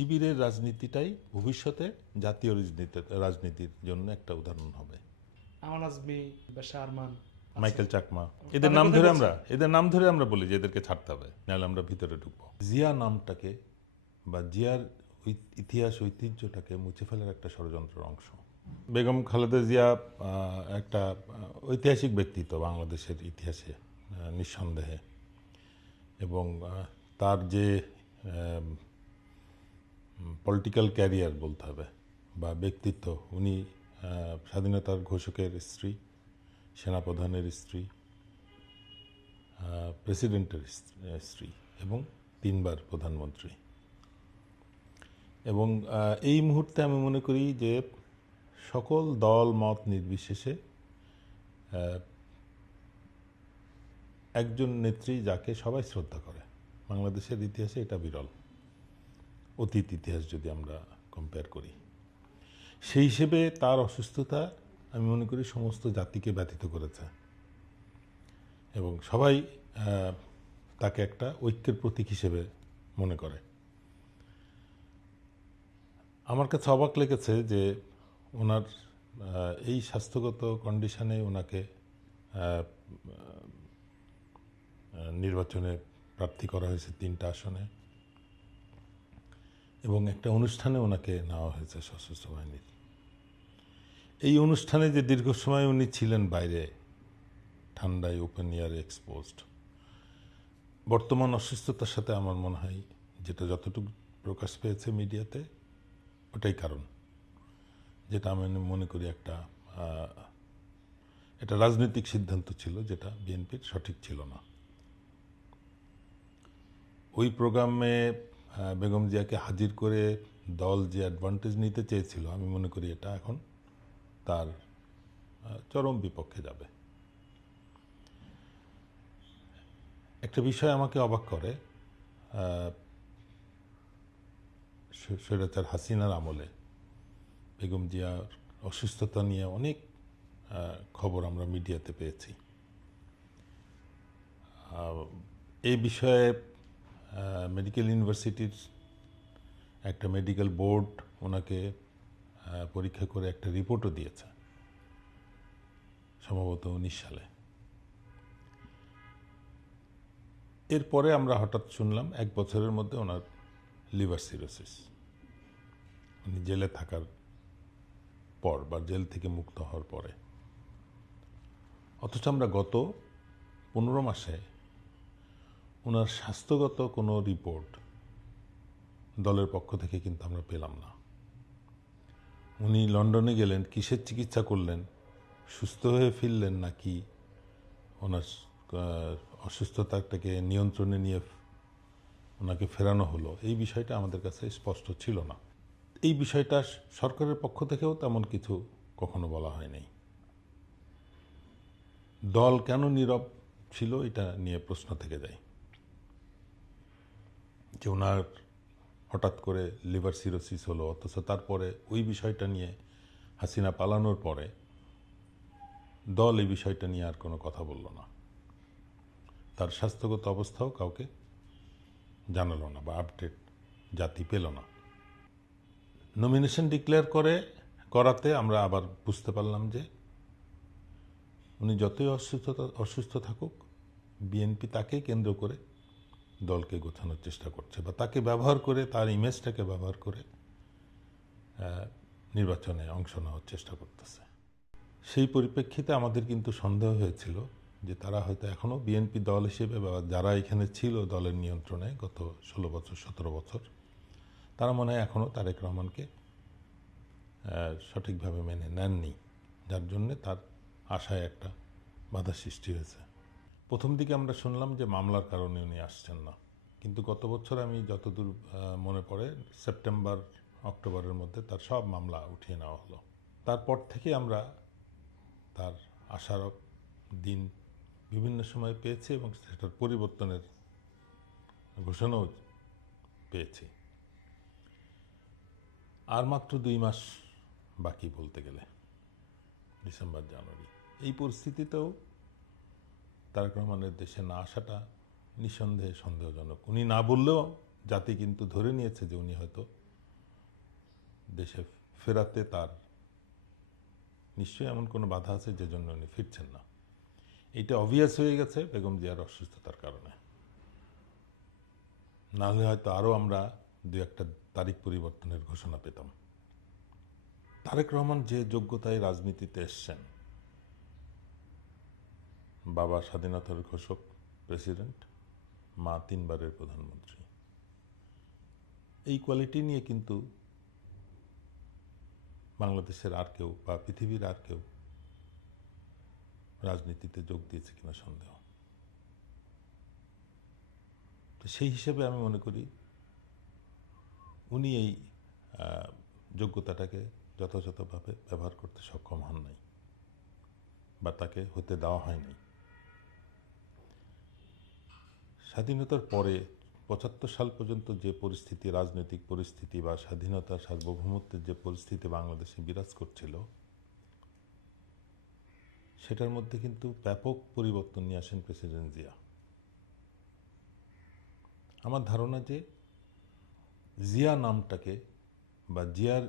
শিবিরের রাজনীতিটাই ভবিষ্যতে জাতীয় রাজনীতির জন্য একটা উদাহরণ হবে। আমান আজমি, বাশা আরমান, মাইকেল চাকমা, তাদের এদের নাম ধরে আমরা বলি যে এদেরকে ছাড়তে হবে, নাহলে আমরা ভিতরে ঢুকবো। জিয়া নামটাকে বা জিয়ার ইতিহাস ঐতিহ্যটাকে মুছে ফেলার একটা ষড়যন্ত্রের অংশ। বেগম খালেদা জিয়া একটা ঐতিহাসিক ব্যক্তিত্ব বাংলাদেশের ইতিহাসে নিঃসন্দেহে, এবং তার যে পলিটিক্যাল ক্যারিয়ার বলতে হবে বা ব্যক্তিত্ব, উনি স্বাধীনতার ঘোষকের স্ত্রী, সেনাপ্রধানের স্ত্রী, প্রেসিডেন্টের স্ত্রী এবং 3 বার প্রধানমন্ত্রী। এবং এই মুহূর্তে আমি মনে করি যে সকল দল মত নির্বিশেষে একজন নেত্রী যাকে সবাই শ্রদ্ধা করে, বাংলাদেশের ইতিহাসে এটা বিরল, অতীত ইতিহাস যদি আমরা কম্পেয়ার করি। সেই হিসেবে তার অসুস্থতা আমি মনে করি সমস্ত জাতিকে ব্যথিত করেছে, এবং সবাই তাকে একটা ঐক্যের প্রতীক হিসেবে মনে করে। আমার কাছে অবাক লেগেছে যে ওনার এই স্বাস্থ্যগত কন্ডিশনে ওনাকে নির্বাচনে প্রার্থী করা হয়েছে 3টা আসনে, এবং একটা অনুষ্ঠানে ওনাকে নেওয়া হয়েছে সশস্ত্র বাহিনীর। এই অনুষ্ঠানে যে দীর্ঘ সময় উনি ছিলেন বাইরে ঠান্ডায়, ওপেন এয়ারে এক্সপোজড, বর্তমান অসুস্থতার সাথে আমার মনে হয় যেটা যতটুকু প্রকাশ পেয়েছে মিডিয়াতে, ওটাই কারণ, যেটা আমি মনে করি এটা রাজনৈতিক সিদ্ধান্ত ছিল, যেটা বিএনপির সঠিক ছিল না। ওই প্রোগ্রামে বেগম জিয়াকে হাজির করে দল যে অ্যাডভান্টেজ নিতে চেয়েছিল, আমি মনে করি এটা এখন তার চরম বিপক্ষে যাবে। একটা বিষয় আমাকে অবাক করে, স্বৈরাচার হাসিনার আমলে বেগম জিয়ার অসুস্থতা নিয়ে অনেক খবর আমরা মিডিয়াতে পেয়েছি। এই বিষয়ে মেডিকেল ইউনিভার্সিটির একটা মেডিকেল বোর্ড ওনাকে পরীক্ষা করে একটা রিপোর্টও দিয়েছে, সম্ভবত 19 সালে। এরপরে আমরা হঠাৎ শুনলাম 1 বছরের মধ্যে ওনার লিভার সিরোসিস, উনি জেলে থাকার পর বা জেল থেকে মুক্ত হওয়ার পরে। অথচ আমরা গত 15 মাসে ওনার স্বাস্থ্যগত কোনো রিপোর্ট দলের পক্ষ থেকে কিন্তু আমরা পেলাম না। উনি লন্ডনে গেলেন, কিসের চিকিৎসা করলেন, সুস্থ হয়ে ফিরলেন নাকি ওনার অসুস্থতাটাকে নিয়ন্ত্রণে নিয়ে ওনাকে ফেরানো হলো, এই বিষয়টা আমাদের কাছে স্পষ্ট ছিল না। এই বিষয়টা সরকারের পক্ষ থেকেও তেমন কিছু কখনো বলা হয়নি। দল কেন নীরব ছিল, এটা নিয়ে প্রশ্ন থেকে যায়। যে ওনার হঠাৎ করে লিভার সিরোসিস হলো, অথচ তারপরে ওই বিষয়টা নিয়ে হাসিনা পালানোর পরে দল এই বিষয়টা নিয়ে আর কোনো কথা বলল না, তার স্বাস্থ্যগত অবস্থাও কাউকে জানালো না বা আপডেট জাতি পেল না। নমিনেশন ডিক্লেয়ার করাতে আমরা আবার বুঝতে পারলাম যে উনি যতই অসুস্থ থাকুক, বিএনপি তাকেই কেন্দ্র করে দলকে গোছানোর চেষ্টা করছে, বা তাকে ব্যবহার করে, তার ইমেজটাকে ব্যবহার করে নির্বাচনে অংশ নেওয়ার চেষ্টা করতেছে। সেই পরিপ্রেক্ষিতে আমাদের কিন্তু সন্দেহ হয়েছিল যে তারা হয়তো এখনও বিএনপি দল হিসেবে, বা যারা এখানে ছিল দলের নিয়ন্ত্রণে গত 16 বছর 17 বছর, তারা মনে হয় এখনও তারেক রহমানকে সঠিকভাবে মেনে নেননি, যার জন্যে তার আশায় একটা বাধা সৃষ্টি হয়েছে। প্রথম দিকে আমরা শুনলাম যে মামলার কারণে উনি আসছেন না, কিন্তু গত বছর আমি যতদূর মনে পড়ে সেপ্টেম্বর অক্টোবরের মধ্যে তার সব মামলা উঠিয়ে নেওয়া হলো। তারপর থেকে আমরা তার আসার দিন বিভিন্ন সময় পেয়েছি এবং সেটার পরিবর্তনের ঘোষণাও পেয়েছি। আর মাত্র 2 মাস বাকি বলতে গেলে, ডিসেম্বর জানুয়ারি। এই পরিস্থিতিতেও তারেক রহমানের দেশে না আসাটা নিঃসন্দেহে সন্দেহজনক। উনি না বললেও জাতি কিন্তু ধরে নিয়েছে যে উনি হয়তো দেশে ফেরাতে তার নিশ্চয়ই এমন কোনো বাধা আছে যে জন্য উনি ফিরছেন না। এইটা অবভিয়াস হয়ে গেছে বেগম জিয়ার অসুস্থতার কারণে। নাহলে হয়তো আরও আমরা দু একটা তারিখ পরিবর্তনের ঘোষণা পেতাম। তারেক রহমান যে যোগ্যতায় রাজনীতিতে এসছেন, বাবা স্বাধীনতার ঘোষক প্রেসিডেন্ট, মা 3 বারের প্রধানমন্ত্রী, এই কোয়ালিটি নিয়ে কিন্তু বাংলাদেশের আর কেউ বা পৃথিবীর আর কেউ রাজনীতিতে যোগ দিয়েছে কিনা সন্দেহ। তো সেই হিসেবে আমি মনে করি উনি এই যোগ্যতাটাকে যথাযথভাবে ব্যবহার করতে সক্ষম হন নাই বা তাকে হতে দেওয়া হয়নি। স্বাধীনতার পরে 75 সাল পর্যন্ত যে পরিস্থিতি, রাজনৈতিক পরিস্থিতি বা স্বাধীনতার সার্বভৌমত্বের যে পরিস্থিতি বাংলাদেশে বিরাজ করছিল, সেটার মধ্যে কিন্তু ব্যাপক পরিবর্তন নিয়ে আসেন প্রেসিডেন্ট জিয়া। আমার ধারণা যে জিয়া নামটাকে বা জিয়ার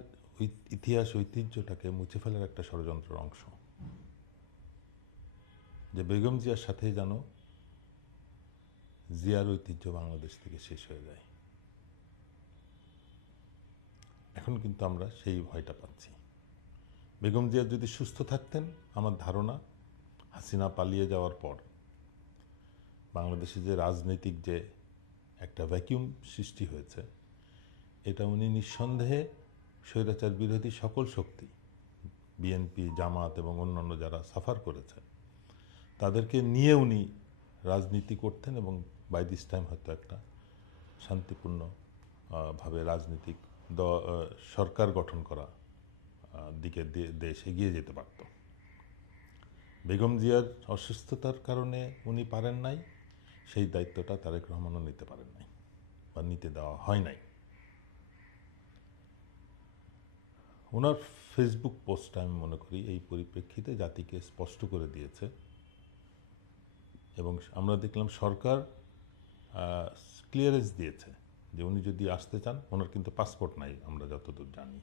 ইতিহাস ঐতিহ্যটাকে মুছে ফেলার একটা ষড়যন্ত্রের অংশ, যে বেগম জিয়ার সাথে যেন জিয়ার ঐতিহ্য বাংলাদেশ থেকে শেষ হয়ে যায়। এখন কিন্তু আমরা সেই ভয়টা পাচ্ছি। বেগম জিয়া যদি সুস্থ থাকতেন, আমার ধারণা হাসিনা পালিয়ে যাওয়ার পর বাংলাদেশে যে রাজনৈতিক যে একটা ভ্যাকিউম সৃষ্টি হয়েছে, এটা উনি নিঃসন্দেহে স্বৈরাচার বিরোধী সকল শক্তি, বিএনপি, জামাত এবং অন্যান্য যারা সাফার করেছে, তাদেরকে নিয়ে উনি রাজনীতি করতেন এবং বাই দিস টাইম হয়তো একটা শান্তিপূর্ণ ভাবে রাজনীতিক সরকার গঠন করা দিকে দেশ এগিয়ে যেতে পারত। বেগম জিয়ার অসুস্থতার কারণে উনি পারেন নাই, সেই দায়িত্বটা তারেক রহমানও নিতে পারেন নাই বা নিতে দেওয়া হয় নাই। ওনার ফেসবুক পোস্ট আমি মনে করি এই পরিপ্রেক্ষিতে জাতিকে স্পষ্ট করে দিয়েছে, এবং আমরা দেখলাম সরকার ক্লিয়ারেন্স দিয়েছে যে উনি যদি আসতে চান, ওনার কিন্তু পাসপোর্ট নাই আমরা যতদূর জানি,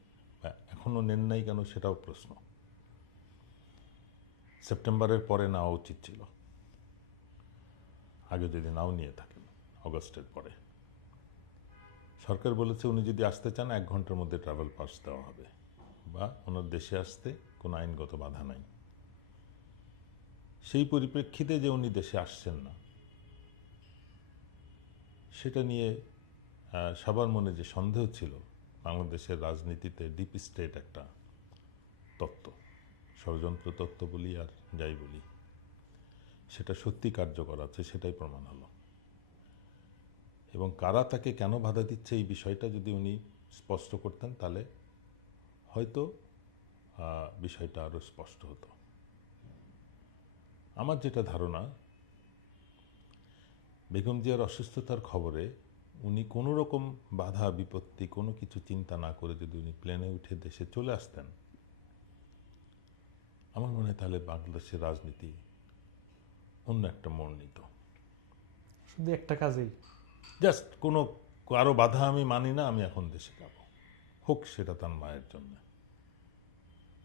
এখনও নেন নাই কেন সেটাও প্রশ্ন। সেপ্টেম্বরের পরে নেওয়া উচিত ছিল, আগে যদি নাও নিয়ে থাকেন, অগস্টের পরে। সরকার বলেছে উনি যদি আসতে চান 1 ঘন্টার মধ্যে ট্রাভেল পাস দেওয়া হবে, বা ওনার দেশে আসতে কোনো আইনগত বাধা নাই। সেই পরিপ্রেক্ষিতে যে উনি দেশে আসছেন না, সেটা নিয়ে সবার মনে যে সন্দেহ ছিল, বাংলাদেশের রাজনীতিতে ডিপ স্টেট একটা তত্ত্ব, ষড়যন্ত্র তত্ত্ব বলি আর যাই বলি, সেটা সত্যি কার্যকর আছে, সেটাই প্রমাণ হলো। এবং কারা তাকে কেন বাধা দিচ্ছে এই বিষয়টা যদি উনি স্পষ্ট করতেন, তাহলে হয়তো বিষয়টা আরও স্পষ্ট হতো। আমার যেটা ধারণা, বেগম জিয়ার অসুস্থতার খবরে উনি কোনো রকম বাধা বিপত্তি কোনো কিছু চিন্তা না করে যদি উনি প্লেনে উঠে দেশে চলে আসতেন, আমার মনে হয় তাহলে বাংলাদেশের রাজনীতি অন্য একটা মোড় নিত। শুধু একটা কাজেই জাস্ট কোনো কারো বাধা আমি মানি না, আমি এখন দেশে যাব, হোক সেটা তার মায়ের জন্য।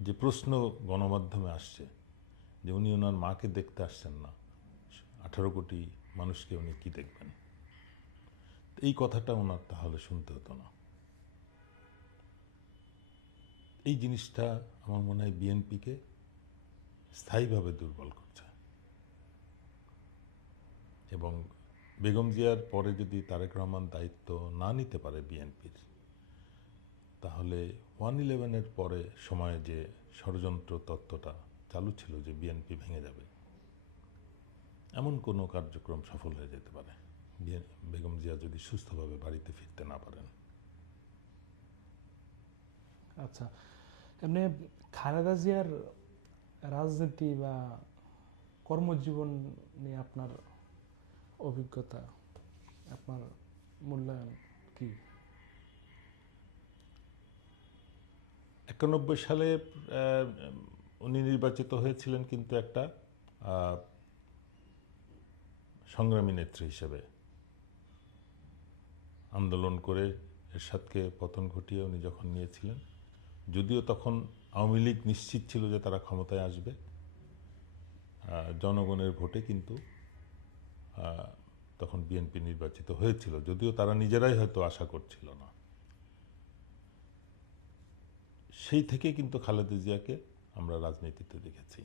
যে প্রশ্ন গণমাধ্যমে আসছে যে উনি ওনার মাকে দেখতে আসছেন না, 18 কোটি মানুষকে উনি কি দেখবেন, এই কথাটা ওনার তাহলে শুনতে হতো না। এই জিনিসটা আমার মনে হয় বিএনপিকে স্থায়ীভাবে দুর্বল করছে। এবং বেগম জিয়ার পরে যদি তারেক রহমান দায়িত্ব না নিতে পারে বিএনপির, তাহলে 1/11-এর পরে সময়ে যে ষড়যন্ত্র তত্ত্বটা চালু ছিল যে বিএনপি ভেঙে যাবে, এমন কোনো কার্যক্রম সফল হয়ে যেতে পারে বেগম জিয়া যদি সুস্থভাবে বাড়িতে ফিরতে না পারেন। আচ্ছা, এমনি খালেদা জিয়ার রাজনীতি বা কর্মজীবন নিয়ে আপনার অভিজ্ঞতা, আপনার মূল্যায়ন কি? 91 সালে উনি নির্বাচিত হয়েছিলেন, কিন্তু একটা সংগ্রামী নেত্রী হিসেবে আন্দোলন করে এরশাদকে পতন ঘটিয়ে উনি যখন নিয়েছিলেন, যদিও তখন আওয়ামী লীগ নিশ্চিত ছিল যে তারা ক্ষমতায় আসবে জনগণের ভোটে, কিন্তু তখন বিএনপি নির্বাচিত হয়েছিল, যদিও তারা নিজেরাই হয়তো আশা করছিল না। সেই থেকে কিন্তু খালেদা জিয়াকে আমরা রাজনীতিতে দেখেছি।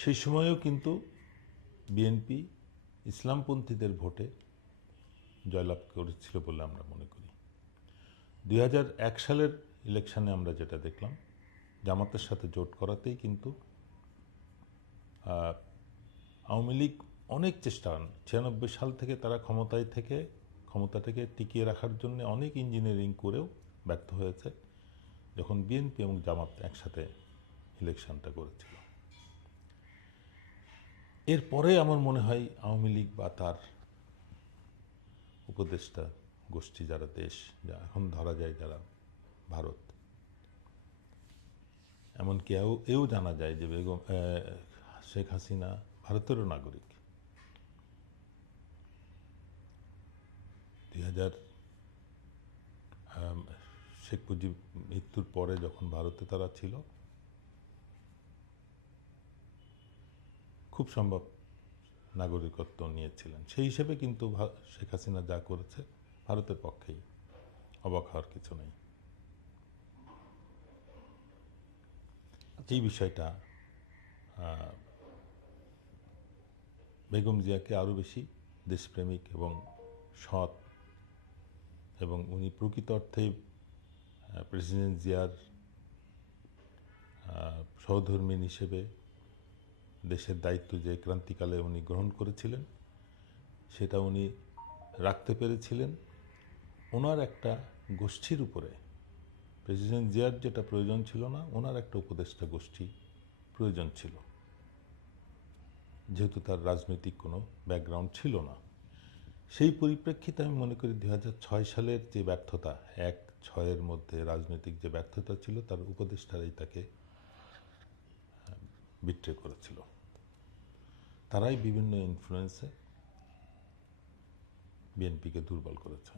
সেই সময়েও কিন্তু বিএনপি ইসলামপন্থীদের ভোটে জয়লাভ করেছিল বলে আমরা মনে করি। 2001 সালের ইলেকশনে আমরা যেটা দেখলাম, জামাতের সাথে জোট করাতেই কিন্তু আওয়ামী লীগ অনেক চেষ্টা, 96 সাল থেকে তারা ক্ষমতাটাকে টিকিয়ে রাখার জন্য অনেক ইঞ্জিনিয়ারিং করেও ব্যর্থ হয়েছে, যখন বিএনপি এবং জামাত একসাথে ইলেকশনটা করেছিল। এরপরে আমার মনে হয় আওয়ামী লীগ বা তার উপদেষ্টা গোষ্ঠী, যারা যা এখন ধরা যায় যারা ভারত, এমনকি এও জানা যায় যে বেগম শেখ হাসিনা ভারতেরও নাগরিক। 2000 শেখ মুজিব মৃত্যুর পরে যখন ভারতে তারা ছিল, খুব সম্ভব নাগরিকত্ব নিয়েছিলেন। সেই হিসেবে কিন্তু শেখ হাসিনা যা করেছে ভারতের পক্ষেই, অবাক হওয়ার কিছু নেই। এই বিষয়টা বেগম জিয়াকে আরও বেশি দেশপ্রেমিক এবং সৎ, এবং উনি প্রকৃত অর্থেই প্রেসিডেন্ট জিয়ার সহধর্মিণ হিসেবে দেশের দায়িত্ব যে ক্রান্তিকালে উনি গ্রহণ করেছিলেন, সেটা উনি রাখতে পেরেছিলেন। ওনার একটা গোষ্ঠীর উপরে, প্রেসিডেন্ট জিয়ার যেটা প্রয়োজন ছিল না, ওনার একটা উপদেষ্টা গোষ্ঠী প্রয়োজন ছিল, যেহেতু তার রাজনৈতিক কোনো ব্যাকগ্রাউন্ড ছিল না। সেই পরিপ্রেক্ষিতে আমি মনে করি 2006 সালের যে ব্যর্থতা, 1-6-এর মধ্যে রাজনৈতিক যে ব্যর্থতা ছিল, তার উপদেষ্টারাই তাকে বিট্রে করেছিল। তারাই বিভিন্ন ইনফ্লুয়েন্সে বিএনপিকে দুর্বল করেছে।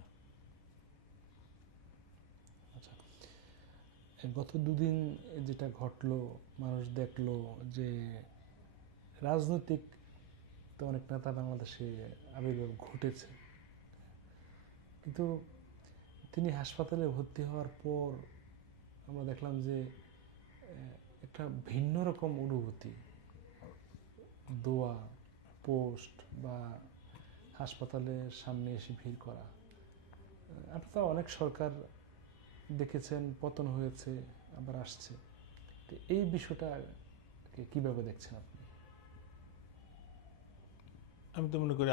আচ্ছা, গত দুদিন যেটা ঘটলো, মানুষ দেখলো যে রাজনৈতিক তো অনেক নেতা বাংলাদেশে আবির্ভাব ঘটেছে, কিন্তু তিনি হাসপাতালে ভর্তি হওয়ার পর আমরা দেখলাম যে একটা ভিন্ন রকম অনুভূতি, দোয়া, পোস্ট বা হাসপাতালের সামনে এসে ভিড় করা। আপনারা অনেক সরকার দেখেছেন, পতন হয়েছে, আবার আসছে, তো এই বিষয়টাকে কিভাবে দেখছেন আপনি? আমি তো মনে করি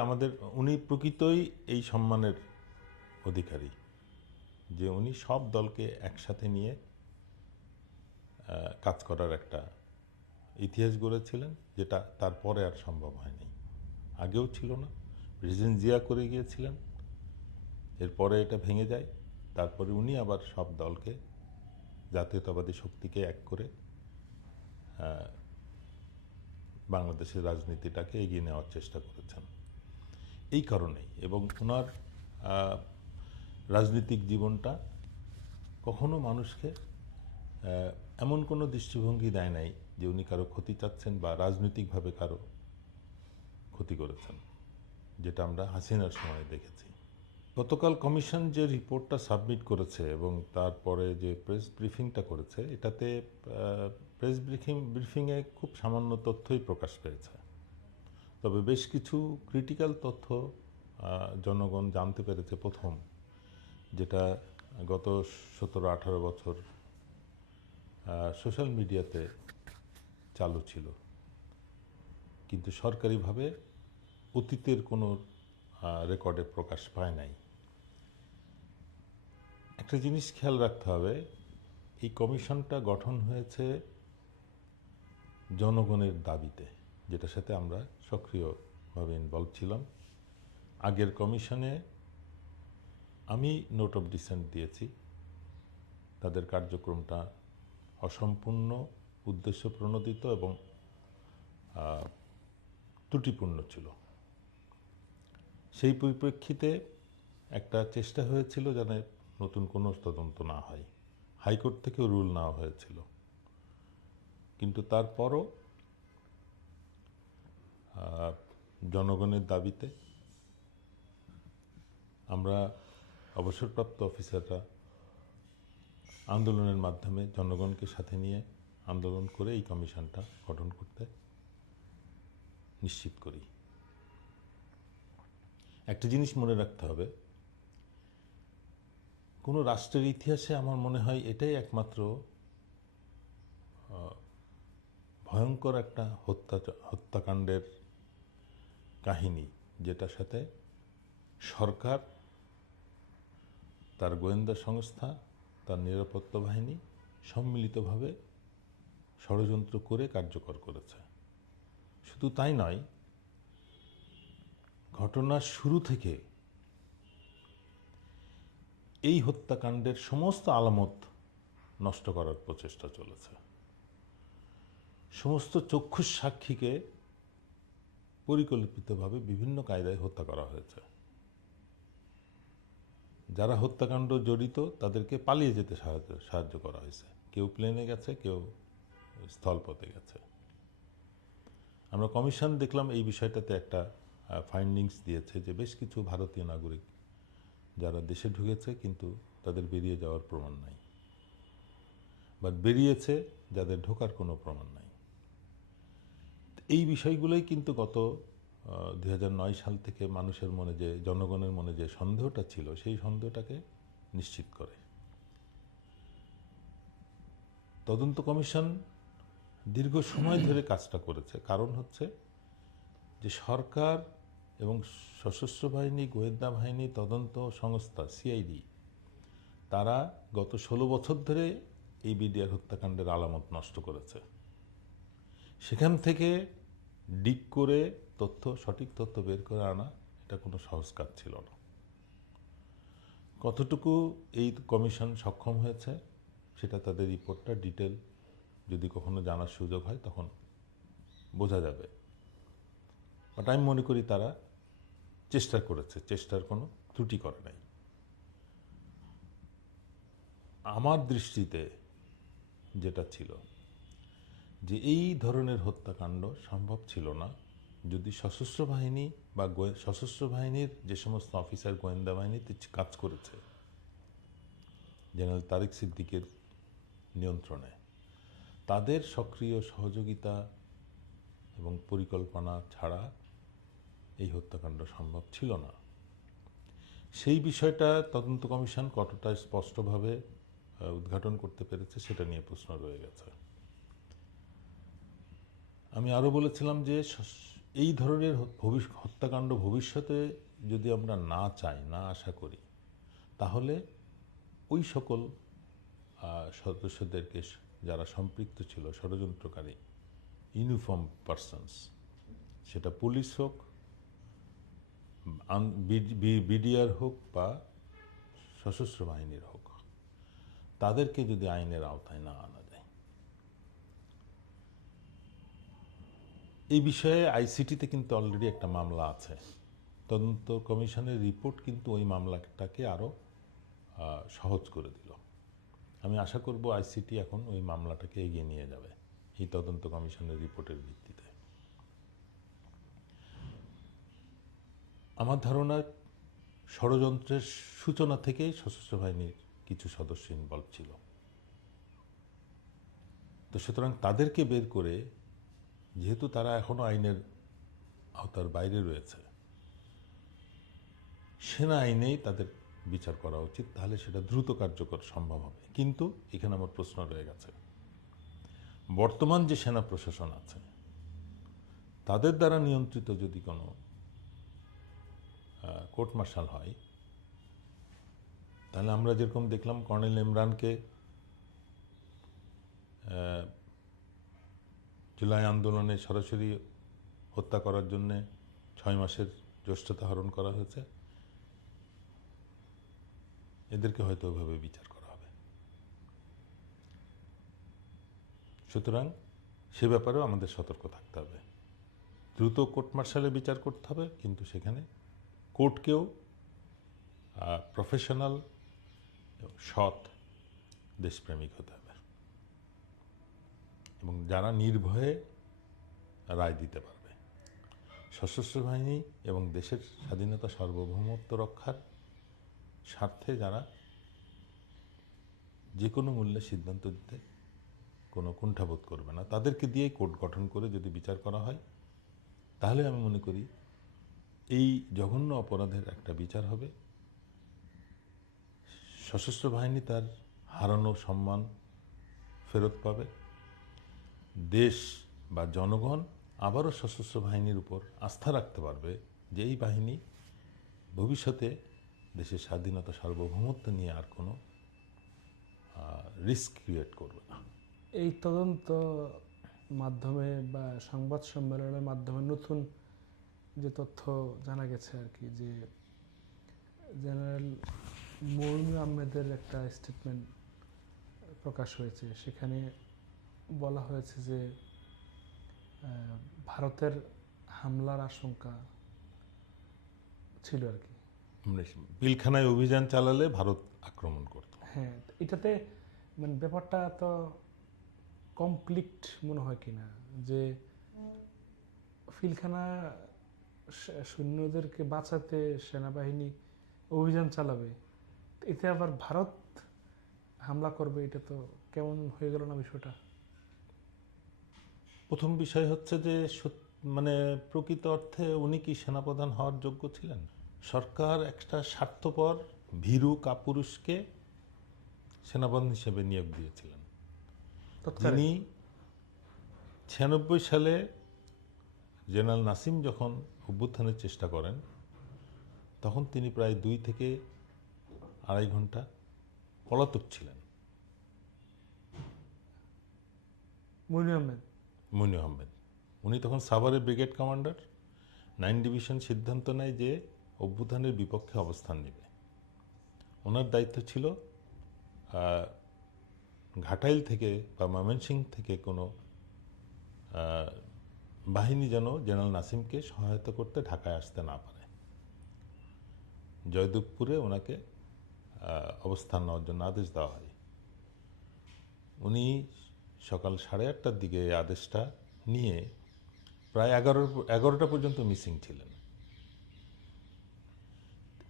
উনি প্রকৃতই এই সম্মানের অধিকারী, যে উনি সব দলকে একসাথে নিয়ে কাজ করার একটা ইতিহাস গড়েছিলেন, যেটা তারপরে আর সম্ভব হয়নি। আগেও ছিল না, প্রেসিডেন্ট জিয়া করে গিয়েছিলেন, এরপরে এটা ভেঙে যায়, তারপরে উনি আবার সব দলকে, জাতীয়তাবাদী শক্তিকে এক করে বাংলাদেশের রাজনীতিটাকে এগিয়ে নেওয়ার চেষ্টা করেছেন। এই কারণেই, এবং ওনার রাজনৈতিক জীবনটা কখনো মানুষকে এমন কোনো দৃষ্টিভঙ্গি দেয় নাই যে উনি কারো ক্ষতি চাচ্ছেন বা রাজনৈতিকভাবে কারো ক্ষতি করেছেন, যেটা আমরা হাসিনার সময় দেখেছি। গতকাল কমিশন যে রিপোর্টটা সাবমিট করেছে এবং তারপরে যে প্রেস ব্রিফিংটা করেছে, এটাতে প্রেস ব্রিফিংয়ে খুব সামান্য তথ্যই প্রকাশ পেয়েছে, তবে বেশ কিছু ক্রিটিক্যাল তথ্য জনগণ জানতে পেরেছে। প্রথম, যেটা গত 17-18 বছর সোশ্যাল মিডিয়াতে চালু ছিল, কিন্তু সরকারিভাবে অতীতের কোনো রেকর্ডে প্রকাশ পায় নাই। একটা জিনিস খেয়াল রাখতে হবে, এই কমিশনটা গঠন হয়েছে জনগণের দাবিতে, যেটার সাথে আমরা সক্রিয়ভাবে ইনভলভ ছিলাম। আগের কমিশনে আমি নোট অফ ডিসেন্ট দিয়েছি, তাদের কার্যক্রমটা অসম্পূর্ণ, উদ্দেশ্য প্রণোদিত এবং ত্রুটিপূর্ণ ছিল। সেই পরিপ্রেক্ষিতে একটা চেষ্টা হয়েছিল যেন নতুন কোনো তদন্ত না হয়। হাইকোর্ট থেকেও রুল নেওয়া হয়েছিল, কিন্তু তারপরও জনগণের দাবিতে আমরা অবসরপ্রাপ্ত অফিসাররা আন্দোলনের মাধ্যমে জনগণকে সাথে নিয়ে আন্দোলন করে এই কমিশনটা গঠন করতে নিশ্চিত করি। একটা জিনিস মনে রাখতে হবে, কোনো রাষ্ট্রের ইতিহাসে আমার মনে হয় এটাই একমাত্র ভয়ঙ্কর একটা হত্যাকাণ্ডের কাহিনী, যেটার সাথে সরকার, তার গোয়েন্দা সংস্থা, তার নিরাপত্তা বাহিনী সম্মিলিতভাবে ষড়যন্ত্র করে কার্যকর করেছে। শুধু তাই নয়, ঘটনার শুরু থেকে এই হত্যাকাণ্ডের সমস্ত আলামত নষ্ট করার প্রচেষ্টা চলেছে। সমস্ত চক্ষুষ সাক্ষীকে পরিকল্পিতভাবে বিভিন্ন কায়দায় হত্যা করা হয়েছে। যারা হত্যাকাণ্ড জড়িত তাদেরকে পালিয়ে যেতে সাহায্য করা হয়েছে। কেউ প্লেনে গেছে, কেউ স্থলপথে গেছে। আমরা কমিশন দেখলাম এই বিষয়টাতে একটা ফাইন্ডিংস দিয়েছে যে বেশ কিছু ভারতীয় নাগরিক যারা দেশে ঢুকেছে কিন্তু তাদের বেরিয়ে যাওয়ার প্রমাণ নাই, বা বেরিয়েছে যাদের ঢোকার কোনো প্রমাণ নাই। এই বিষয়গুলোই কিন্তু গত 2009 সাল থেকে মানুষের মনে, যে জনগণের মনে যে সন্দেহটা ছিল, সেই সন্দেহটাকে নিশ্চিত করে। তদন্ত কমিশন দীর্ঘ সময় ধরে কাজটা করেছে, কারণ হচ্ছে যে সরকার এবং সশস্ত্র বাহিনী, গোয়েন্দা বাহিনী, তদন্ত সংস্থা সিআইডি, তারা গত 16 বছর ধরে এই বিডিআর হত্যাকাণ্ডের আলামত নষ্ট করেছে। সেখান থেকে ডিগ করে সঠিক তথ্য বের করে আনা এটা কোনো সহজ কাজ ছিল না। কতটুকু এই কমিশন সক্ষম হয়েছে সেটা তাদের রিপোর্টটা ডিটেল যদি কখনো জানার সুযোগ হয় তখন বোঝা যাবে। বাট আমি মনে করি তারা চেষ্টা করেছে, চেষ্টার কোনো ত্রুটি করে নাই। আমার দৃষ্টিতে যেটা ছিল যে এই ধরনের হত্যাকাণ্ড সম্ভব ছিল না যদি সশস্ত্র বাহিনী বা সশস্ত্র বাহিনীর যে সমস্ত অফিসার গোয়েন্দা বাহিনীতে কাজ করেছে জেনারেল তারেক সিদ্দিকের নিয়ন্ত্রণে, তাদের সক্রিয় সহযোগিতা এবং পরিকল্পনা ছাড়া এই হত্যাকাণ্ড সম্ভব ছিল না। সেই বিষয়টা তদন্ত কমিশন কতটা স্পষ্টভাবে উদ্ঘাটন করতে পেরেছে সেটা নিয়ে প্রশ্ন রয়ে গেছে। আমি আরও বলেছিলাম যে এই ধরনের হত্যাকাণ্ড ভবিষ্যতে যদি আমরা না চাই, না আশা করি, তাহলে ওই সকল সদস্যদেরকে যারা সম্পৃক্ত ছিল, ষড়যন্ত্রকারী ইউনিফর্ম পারসনস, সেটা পুলিশ হোক, বিডিআর হোক বা সশস্ত্র বাহিনীর হোক, তাদেরকে যদি আইনের আওতায় না আনা যায়। এই বিষয়ে আইসিটিতে কিন্তু অলরেডি একটা মামলা আছে। তদন্ত কমিশনের রিপোর্ট কিন্তু ওই মামলাটাকে আরও সহজ করে দিল। আমি আশা করব আইসিটি এখন ওই মামলাটাকে এগিয়ে নিয়ে যাবে এই তদন্ত কমিশনের রিপোর্টের ভিত্তিতে। আমার ধারণা ষড়যন্ত্রের সূচনা থেকেই সশস্ত্র বাহিনীর কিছু সদস্য ইনভলভ ছিল। তো সুতরাং তাদেরকে বের করে, যেহেতু তারা এখনো আইনের আওতার বাইরে রয়েছে, সেনা আইনেই তাদের বিচার করা উচিত, তাহলে সেটা দ্রুত কার্যকর সম্ভব হবে। কিন্তু এখানে আমার প্রশ্ন রয়ে গেছে, বর্তমান যে সেনা প্রশাসন আছে তাদের দ্বারা নিয়ন্ত্রিত যদি কোনো কোর্ট মার্শাল হয়, তাহলে আমরা যেরকম দেখলাম কর্নেল ইমরানকে জুলাই আন্দোলনে সরাসরি হত্যা করার জন্যে 6 মাসের জ্যেষ্ঠতা হরণ করা হয়েছে, এদেরকে হয়তো ওইভাবে বিচার করা হবে। সুতরাং সে ব্যাপারেও আমাদের সতর্ক থাকতে হবে। দ্রুত কোর্ট মার্শালে বিচার করতে হবে, কিন্তু সেখানে কোর্টকেও প্রফেশনাল সৎ, দেশপ্রেমিক হতে হবে এবং যারা নির্ভয়ে রায় দিতে পারবে। সশস্ত্র বাহিনী এবং দেশের স্বাধীনতা সার্বভৌমত্ব রক্ষার স্বার্থে যারা যে কোনো মূল্যে সিদ্ধান্ত দিতে কোনো কুণ্ঠাবোধ করবে না, তাদেরকে দিয়েই কোর্ট গঠন করে যদি বিচার করা হয়, তাহলে আমি মনে করি এই জঘন্য অপরাধের একটা বিচার হবে। সশস্ত্র বাহিনী তার হারানো সম্মান ফেরত পাবে, দেশ বা জনগণ আবারও সশস্ত্র বাহিনীর উপর আস্থা রাখতে পারবে যে এই বাহিনী ভবিষ্যতে দেশের স্বাধীনতা সার্বভৌমত্ব নিয়ে আর কোনো রিস্ক ক্রিয়েট করবে না। এই তদন্ত মাধ্যমে বা সংবাদ সম্মেলনের মাধ্যমে নতুন যে তথ্য জানা গেছে আর কি, যে জেনারেল মইনু আহমেদের একটা স্টেটমেন্ট প্রকাশ হয়েছে, সেখানে বলা হয়েছে যে ভারতের হামলার আশঙ্কা ছিল আর কি। মানে পিলখানায় অভিযান চালালে ভারত আক্রমণ করত। হ্যাঁ, এটাতে মানে ব্যাপারটা তো কমপ্লিট মনে হয় কিনা, যে পিলখানা সৈন্যদেরকে বাঁচাতে সেনাবাহিনী অভিযান চালাবে, এতে আবার ভারত হামলা করবে, এটা তো কেমন হয়ে গেল না বিষয়টা। প্রথম বিষয় হচ্ছে যে মানে প্রকৃত অর্থে উনি কি সেনাপ্রধান হওয়ার যোগ্য ছিলেন? সরকার একটা স্বার্থপর ভীরু কাপুরুষকে সেনাপ্রধান হিসেবে নিয়োগ দিয়েছিলেন, যিনি 96 সালে জেনারেল নাসিম যখন অভ্যুত্থানের চেষ্টা করেন, তখন তিনি প্রায় 2 থেকে আড়াই ঘন্টা পলাতক ছিলেন। মইনু আহমেদ উনি তখন সাভারের ব্রিগেড কমান্ডার। 9 ডিভিশন সিদ্ধান্ত নেয় যে অভ্যুত্থানের বিপক্ষে অবস্থান নেবে। ওনার দায়িত্ব ছিল ঘাটাইল থেকে বা ময়মনসিংহ থেকে কোনো বাহিনী যেন জেনারেল নাসিমকে সহায়তা করতে ঢাকায় আসতে না পারে। জয়দেবপুরে ওনাকে অবস্থান নেওয়ার জন্য আদেশ দেওয়া হয়। উনি সকাল 8:30টার দিকে এই আদেশটা নিয়ে প্রায় 11টা পর্যন্ত মিসিং ছিলেন।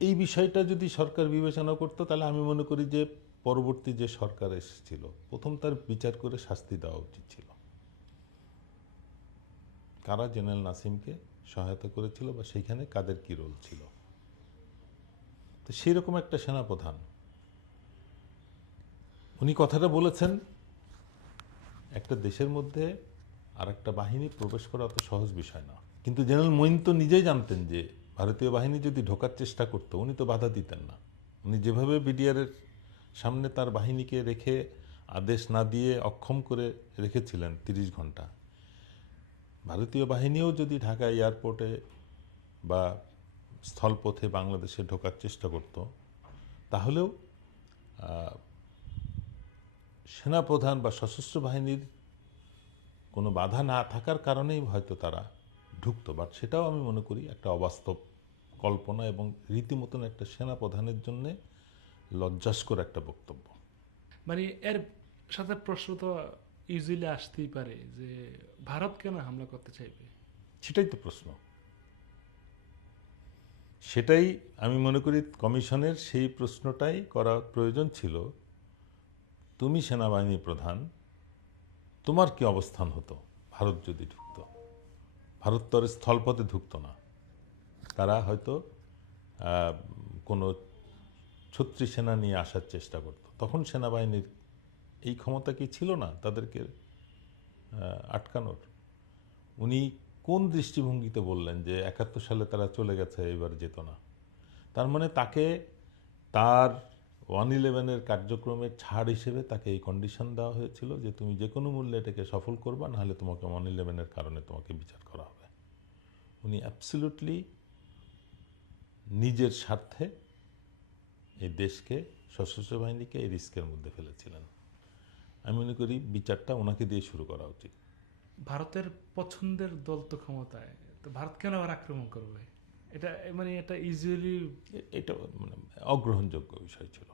এই বিষয়টা যদি সরকার বিবেচনা করতো, তাহলে আমি মনে করি যে পরবর্তী যে সরকার এসেছিল, প্রথম তার বিচার করে শাস্তি দেওয়া উচিত ছিল। কারা জেনারেল নাসিমকে সহায়তা করেছিল বা সেইখানে কাদের কি রোল ছিল। তো সেরকম একটা সেনাপ্রধান উনি কথাটা বলেছেন, একটা দেশের মধ্যে আর একটা বাহিনী প্রবেশ করা অত সহজ বিষয় না। কিন্তু জেনারেল মঈন তো নিজেই জানতেন যে ভারতীয় বাহিনী যদি ঢোকার চেষ্টা করতো, উনি তো বাধা দিতেন না। উনি যেভাবে বিডিআরের সামনে তার বাহিনীকে রেখে আদেশ না দিয়ে অক্ষম করে রেখেছিলেন 30 ঘন্টা, ভারতীয় বাহিনীও যদি ঢাকা এয়ারপোর্টে বা স্থলপথে বাংলাদেশে ঢোকার চেষ্টা করত, তাহলেও সেনাপ্রধান বা সশস্ত্র বাহিনীর কোনো বাধা না থাকার কারণেই হয়তো তারা ঢুকতো। বাট সেটাও আমি মনে করি একটা অবাস্তব কল্পনা এবং রীতিমতন একটা সেনাপ্রধানের জন্যে লজ্জাস্কর একটা বক্তব্য। মানে এর সাথে প্রশ্ন তো ইজিলি আসতেই পারে যে ভারত কেন হামলা করতে চাইবে? সেটাই তো প্রশ্ন। সেটাই আমি মনে করি কমিশনের সেই প্রশ্নটাই করা প্রয়োজন ছিল। তুমি সেনাবাহিনী প্রধান, তোমার কি অবস্থান হতো ভারত যদি ঢুকত? ভারত তো আর স্থলপথে ঢুকতো না, তারা হয়তো কোনো ছত্রী সেনা নিয়ে আসার চেষ্টা করত। তখন সেনাবাহিনীর এই ক্ষমতা কি ছিল না তাদেরকে আটকানোর? উনি কোন দৃষ্টিভঙ্গিতে বললেন যে 71 সালে তারা চলে গেছে, এবার যেত না? তার মানে তাকে তার 111-এর কার্যক্রমের ছাড় হিসেবে তাকে এই কন্ডিশন দেওয়া হয়েছিল যে তুমি যে কোনো মূল্যে এটাকে সফল করবা, নাহলে তোমাকে 111-এর কারণে তোমাকে বিচার করা হবে। উনি অ্যাবসলিউটলি নিজের স্বার্থে এই দেশকে, সশস্ত্র বাহিনীকে এই রিস্কের মধ্যে ফেলেছিলেন। আমি মনে করি বিচারটা ওনাকে দিয়ে শুরু করা উচিত। ভারতের পছন্দের দল তো ক্ষমতায়, তো ভারত কেন আবার আক্রমণ করবে? এটা মানে এটা ইজিলি এটা মানে অগ্রহণযোগ্য বিষয় ছিল।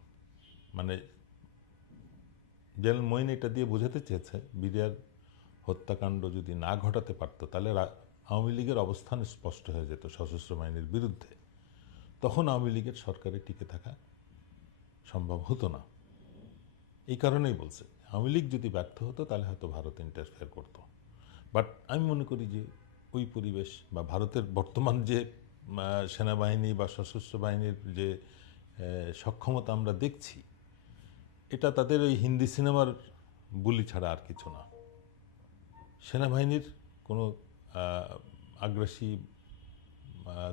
মানে জেনারেল মঈন এটা দিয়ে বোঝাতে চেয়েছে বিডিআর হত্যাকাণ্ড যদি না ঘটাতে পারতো তাহলে আওয়ামী লীগের অবস্থান স্পষ্ট হয়ে যেত সশস্ত্র বাহিনীর বিরুদ্ধে। তখন আওয়ামী লীগের সরকারে টিকে থাকা সম্ভব হতো না। এই কারণেই বলছে আওয়ামী লীগ যদি ব্যর্থ হতো তাহলে হয়তো ভারত ইন্টারফেয়ার করতো। বাট আমি মনে করি যে ওই পরিবেশ বা ভারতের বর্তমান যে সেনাবাহিনী বা সশস্ত্র বাহিনীর যে সক্ষমতা আমরা দেখছি, এটা তাদের ওই হিন্দি সিনেমার বুলি ছাড়া আর কিছু না। সেনাবাহিনীর কোনো আগ্রাসী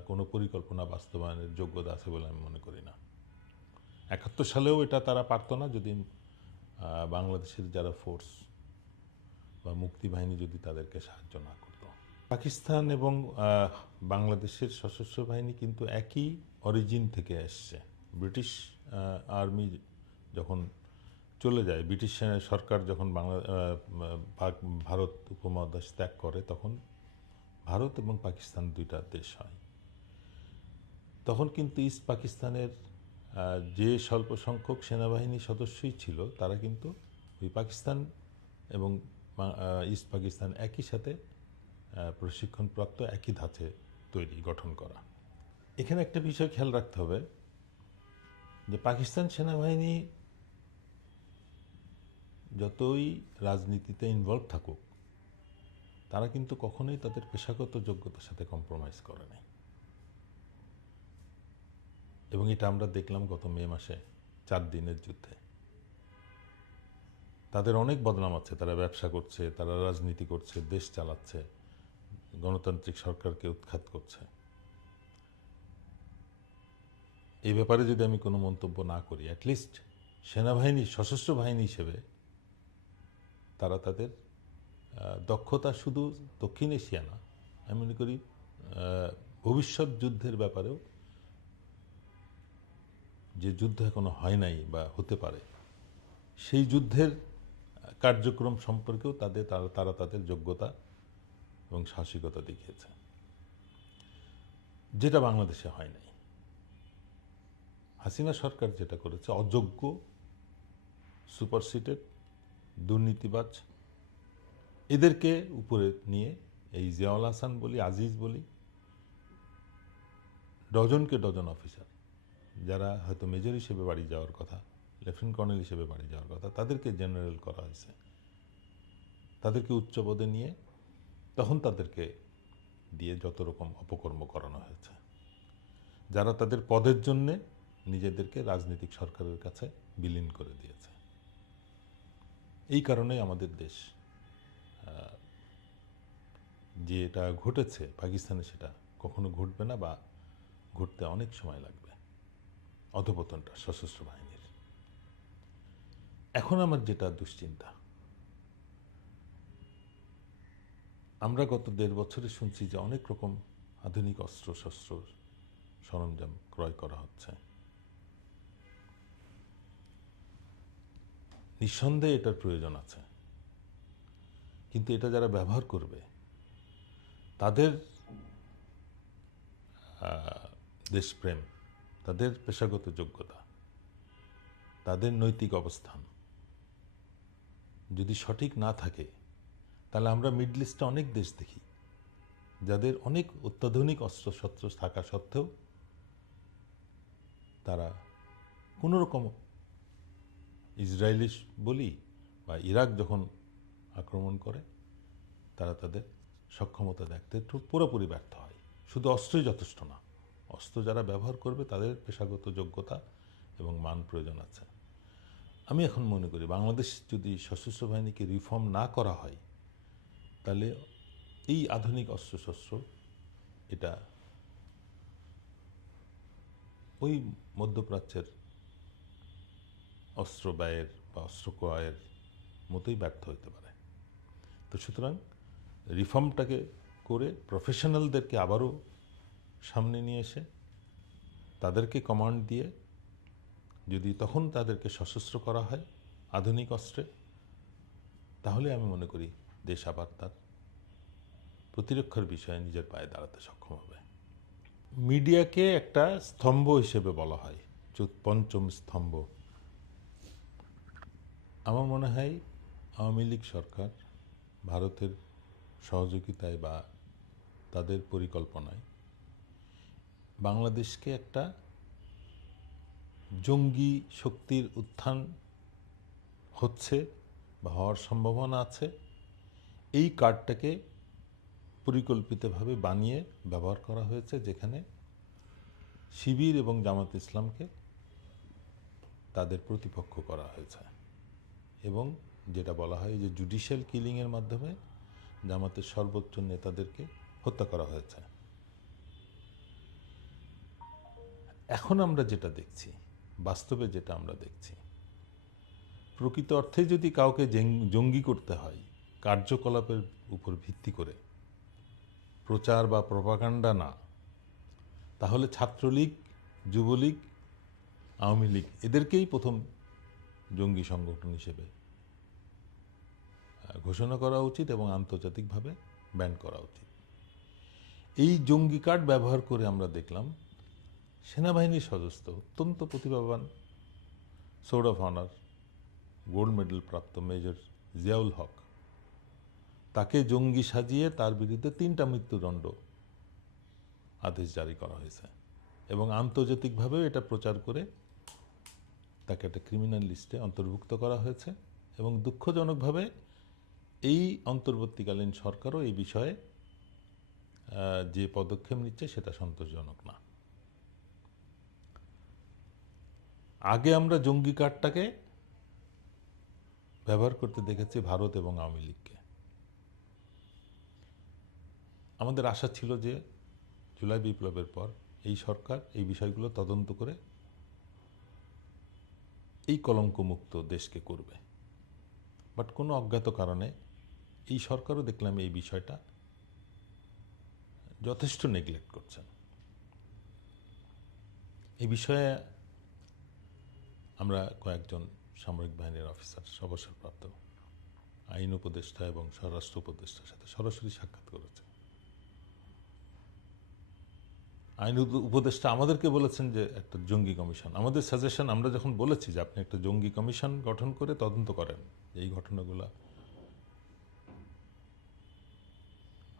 কোনো পরিকল্পনা বাস্তবায়নের যোগ্যতা আছে বলে আমি মনে করি না। 71 সালেও এটা তারা পারতো না যদি বাংলাদেশের যারা ফোর্স বা মুক্তিবাহিনী যদি তাদেরকে সাহায্য না করত। পাকিস্তান এবং বাংলাদেশের সশস্ত্র বাহিনী কিন্তু একই অরিজিন থেকে এসছে। ব্রিটিশ আর্মি যখন চলে যায়, ব্রিটিশ সরকার যখন ভারত উপমহাদেশ ত্যাগ করে, তখন ভারত এবং পাকিস্তান দুইটা দেশ হয়। তখন কিন্তু ইস্ট পাকিস্তানের যে স্বল্প সংখ্যক সেনাবাহিনী সদস্যই ছিল, তারা কিন্তু ওই পাকিস্তান এবং ইস্ট পাকিস্তান একই সাথে প্রশিক্ষণপ্রাপ্ত, একই ধাঁচে তৈরি গঠন করা। এখানে একটা বিষয় খেয়াল রাখতে হবে যে পাকিস্তান সেনাবাহিনী যতই রাজনীতিতে ইনভলভ থাকুক, তারা কিন্তু কখনোই তাদের পেশাগত যোগ্যতার সাথে কম্প্রোমাইজ করে নাই। এবং এটা আমরা দেখলাম গত মে মাসে 4 দিনের যুদ্ধে। তাদের অনেক বদনাম আছে, তারা ব্যবসা করছে, তারা রাজনীতি করছে, দেশ চালাচ্ছে, গণতান্ত্রিক সরকারকে উৎখাত করছে। এই ব্যাপারে যদি আমি কোনো মন্তব্য না করি, অ্যাটলিস্ট সেনাবাহিনী, সশস্ত্র বাহিনী হিসেবে তারা তাদের দক্ষতা শুধু দক্ষিণ এশিয়া না, আমি মনে করি ভবিষ্যৎ যুদ্ধের ব্যাপারেও, যে যুদ্ধ এখনো হয় নাই বা হতে পারে, সেই যুদ্ধের কার্যক্রম সম্পর্কেও তারা তাদের যোগ্যতা এবং সাহসিকতা দেখিয়েছে, যেটা বাংলাদেশে হয় নাই। হাসিনা সরকার যেটা করেছে, অযোগ্য, সুপারসিটেড, দুর্নীতিবাজ, এদেরকে উপরে নিয়ে এই জিয়াউল হাসান বলি, আজিজ বলি, ডজনকে ডজন অফিসার যারা হয়তো মেজর হিসেবে বাড়ি যাওয়ার কথা, লেফটেন্যান্ট কর্নেল হিসেবে বাড়ি যাওয়ার কথা, তাদেরকে জেনারেল করা হয়েছে। তাদেরকে উচ্চ পদে নিয়ে তখন তাদেরকে দিয়ে যত রকম অপকর্ম করানো হয়েছে, যারা তাদের পদের জন্যে নিজেদেরকে রাজনৈতিক সরকারের কাছে বিলীন করে দিয়েছে। এই কারণেই আমাদের দেশ যেটা ঘটেছে পাকিস্তানে, সেটা কখনো ঘটবে না বা ঘটতে অনেক সময় লাগবে, অধঃপতনটা সশস্ত্র বাহিনীর। এখন আমার যেটা দুশ্চিন্তা, আমরা গত 1.5 বছরে শুনছি যে অনেক রকম আধুনিক অস্ত্র শস্ত্র সরঞ্জাম ক্রয় করা হচ্ছে। নিঃসন্দেহে এটার প্রয়োজন আছে, কিন্তু এটা যারা ব্যবহার করবে, তাদের দেশপ্রেম, তাদের পেশাগত যোগ্যতা, তাদের নৈতিক অবস্থান যদি সঠিক না থাকে, তাহলে আমরা মিডল ইস্টে অনেক দেশ দেখি যাদের অনেক অত্যাধুনিক অস্ত্রশস্ত্র থাকা সত্ত্বেও তারা কোনোরকম, ইসরায়েলি বলি বা ইরাক যখন আক্রমণ করে, তারা তাদের সক্ষমতা দেখতে পুরোপুরি ব্যর্থ হয়। শুধু অস্ত্রই যথেষ্ট না, অস্ত্র যারা ব্যবহার করবে তাদের পেশাগত যোগ্যতা এবং মান প্রয়োজন আছে। আমি এখন মনে করি বাংলাদেশ যদি সশস্ত্র বাহিনীকে রিফর্ম না করা হয়, তাহলে এই আধুনিক অস্ত্রশস্ত্র এটা ওই মধ্যপ্রাচ্যের অস্ত্র ব্যয়ের বা অস্ত্র ক্রয়ের মতোই ব্যর্থ হতে পারে। তো সুতরাং রিফর্মটাকে করে প্রফেশনালদেরকে আবারও সামনে নিয়ে এসে তাদেরকে কমান্ড দিয়ে যদি তখন তাদেরকে সশস্ত্র করা হয় আধুনিক অস্ত্রে, তাহলে আমি মনে করি দেশ আবার তার প্রতিরক্ষার বিষয়ে নিজের পায়ে দাঁড়াতে সক্ষম হবে। মিডিয়াকে একটা স্তম্ভ হিসেবে বলা হয়, পঞ্চম স্তম্ভ। আমার মনে হয় আওয়ামী লীগ সরকার ভারতের সহযোগিতায় বা তাদের পরিকল্পনায় বাংলাদেশকে একটা জঙ্গি শক্তির উত্থান হচ্ছে বা হওয়ার সম্ভাবনা আছে, এই কার্ডটাকে পরিকল্পিতভাবে বানিয়ে ব্যবহার করা হয়েছে, যেখানে শিবির এবং জামাত ইসলামকে তাদের প্রতিপক্ষ করা হয়েছে এবং যেটা বলা হয় যে জুডিশিয়াল কিলিংয়ের মাধ্যমে জামাতের সর্বোচ্চ নেতাদেরকে হত্যা করা হয়েছে। এখন আমরা যেটা দেখছি, বাস্তবে যেটা আমরা দেখছি, প্রকৃত অর্থে যদি কাউকে জঙ্গি করতে হয় কার্যকলাপের উপর ভিত্তি করে, প্রচার বা প্রপাগান্ডা না, তাহলে ছাত্রলীগ, যুবলীগ, আওয়ামী লীগ এদেরকেই প্রথম জঙ্গি সংগঠন হিসেবে ঘোষণা করা উচিত এবং আন্তর্জাতিকভাবে ব্যান করা উচিত। এই জঙ্গি কার্ড ব্যবহার করে আমরা দেখলাম সেনাবাহিনীর সদস্য অত্যন্ত প্রতিভাবান sword of honour gold medal প্রাপ্ত মেজর জিয়াউল হক, তাকে জঙ্গি সাজিয়ে তার বিরুদ্ধে 3টা মৃত্যুদণ্ড আদেশ জারি করা হয়েছে এবং আন্তর্জাতিকভাবেও এটা প্রচার করে তাকে একটা ক্রিমিনাল লিস্টে অন্তর্ভুক্ত করা হয়েছে এবং দুঃখজনকভাবে এই অন্তর্বর্তীকালীন সরকারও এই বিষয়ে যে পদক্ষেপ নিচ্ছে সেটা সন্তোষজনক না। আগে আমরা জঙ্গি কার্ডটাকে ব্যবহার করতে দেখেছি ভারত এবং আওয়ামী লীগকে। আমাদের আশা ছিল যে জুলাই বিপ্লবের পর এই সরকার এই বিষয়গুলো তদন্ত করে এই কলঙ্কমুক্ত দেশকে করবে, বাট কোনো অজ্ঞাত কারণে এই সরকারও দেখলাম এই বিষয়টা যথেষ্ট নেগলেক্ট করছেন। এই বিষয়ে আমরা কয়েকজন সামরিক বাহিনীর অফিসার, অবসরপ্রাপ্ত আইন উপদেষ্টা এবং স্বরাষ্ট্র উপদেষ্টার সাথে সরাসরি সাক্ষাৎ করেছে। আইন উপদেষ্টা আমাদেরকে বলেছেন যে একটা জঙ্গি কমিশন, আমাদের সাজেশন, আমরা যখন বলেছি যে আপনি একটা জঙ্গি কমিশন গঠন করে তদন্ত করেন এই ঘটনাগুলো,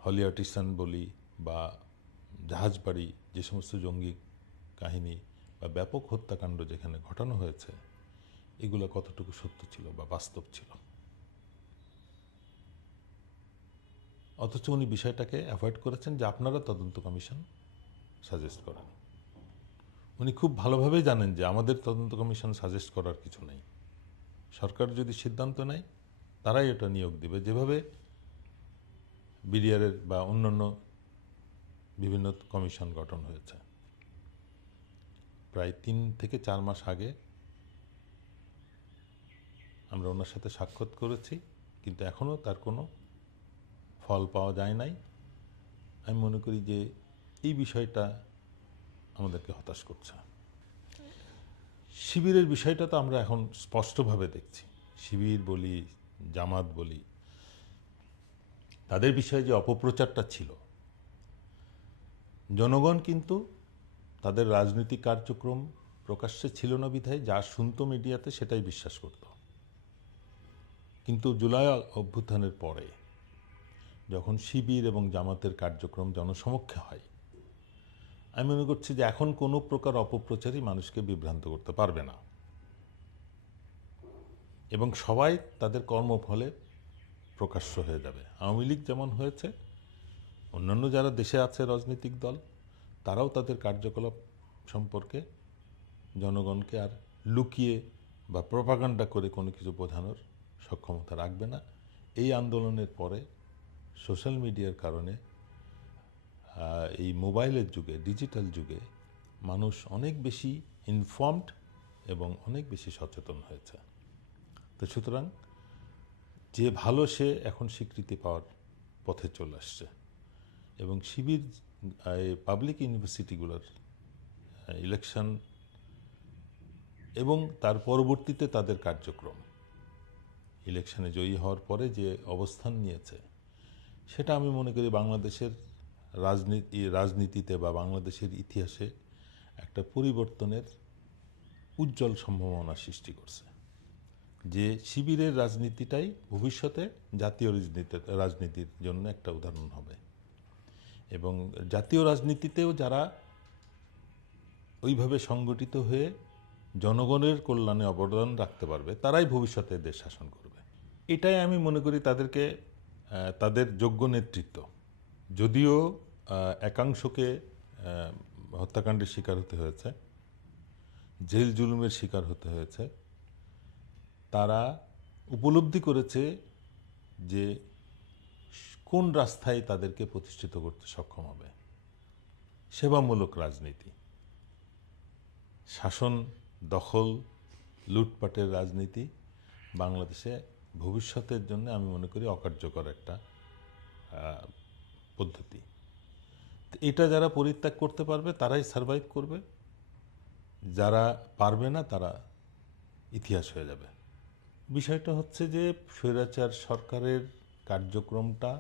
হলি আর্টিসান বলি বা জাহাজবাড়ি, যে সমস্ত জঙ্গি কাহিনী বা ব্যাপক হত্যাকাণ্ড যেখানে ঘটানো হয়েছে, এগুলো কতটুকু সত্য ছিল বা বাস্তব ছিল। অথচ উনি বিষয়টাকে অ্যাভয়েড করেছেন যে আপনারা তদন্ত কমিশন সাজেস্ট করেন। উনি খুব ভালোভাবেই জানেন যে আমাদের তদন্ত কমিশন সাজেস্ট করার কিছু নেই, সরকার যদি সিদ্ধান্ত নেয় তারাই এটা নিয়োগ দিবে, যেভাবে বিডিআরের বা অন্যান্য বিভিন্ন কমিশন গঠন হয়েছে। প্রায় 3 থেকে 4 মাস আগে আমরা ওনার সাথে সাক্ষাৎ করেছি, কিন্তু এখনও তার কোনো ফল পাওয়া যায় নাই। আমি মনে করি যে এই বিষয়টা আমাদেরকে হতাশ করছে। শিবিরের বিষয়টা তো আমরা এখন স্পষ্টভাবে দেখছি। শিবির বলি, জামাত বলি, তাদের বিষয়ে যে অপপ্রচারটা ছিল, জনগণ কিন্তু তাদের রাজনৈতিক কার্যক্রম প্রকাশ্যে ছিল না বিধায় যা শুনতো মিডিয়াতে সেটাই বিশ্বাস করত। কিন্তু জুলাই অভ্যুত্থানের পরে যখন শিবির এবং জামাতের কার্যক্রম জনসমক্ষে হয়, আমি মনে করছি যে এখন কোনো প্রকার অপপ্রচারই মানুষকে বিভ্রান্ত করতে পারবে না এবং সবাই তাদের কর্মফলে প্রকাশ্য হয়ে যাবে। আওয়ামী লীগ যেমন হয়েছে, অন্যান্য যারা দেশে আছে রাজনৈতিক দল, তারাও তাদের কার্যকলাপ সম্পর্কে জনগণকে আর লুকিয়ে বা প্রপাগান্ডা করে কোনো কিছু বোঝানোর সক্ষমতা রাখবে না। এই আন্দোলনের পরে সোশ্যাল মিডিয়ার কারণে, এই মোবাইলের যুগে, ডিজিটাল যুগে মানুষ অনেক বেশি ইনফর্মড এবং অনেক বেশি সচেতন হয়েছে। তো সুতরাং যে ভালো সে এখন স্বীকৃতি পাওয়ার পথে চলে আসছে এবং শিবির পাবলিক ইউনিভার্সিটিগুলোর ইলেকশন এবং তার পরবর্তীতে তাদের কার্যক্রম, ইলেকশনে জয়ী হওয়ার পরে যে অবস্থান নিয়েছে, সেটা আমি মনে করি বাংলাদেশের রাজনীতিতে বা বাংলাদেশের ইতিহাসে একটা পরিবর্তনের উজ্জ্বল সম্ভাবনা সৃষ্টি করছে। যে শিবিরের রাজনীতিটাই ভবিষ্যতে জাতীয় রাজনীতির জন্য একটা উদাহরণ হবে, এবং জাতীয় রাজনীতিতেও যারা ওইভাবে সংগঠিত হয়ে জনগণের কল্যাণে অবদান রাখতে পারবে তারাই ভবিষ্যতে দেশ শাসন করবে। এটাই আমি মনে করি তাদেরকে তাদের যোগ্য নেতৃত্ব। যদিও একাংশকে হত্যাকাণ্ডের শিকার হতে হয়েছে, জেল জুলুমের শিকার হতে হয়েছে, তারা উপলব্ধি করেছে যে কোন রাস্তায় তাদেরকে প্রতিষ্ঠিত করতে সক্ষম হবে। সেবামূলক রাজনীতি, শাসন দখল লুটপাটের রাজনীতি বাংলাদেশে ভবিষ্যতের জন্য আমি মনে করি অকার্যকর একটা পদ্ধতি। এটা যারা পরিত্যাগ করতে পারবে তারাই সারভাইভ করবে, যারা পারবে না তারা ইতিহাস হয়ে যাবে। বিষয়টা হচ্ছে যে স্বৈরাচার সরকারের কার্যক্রমটা,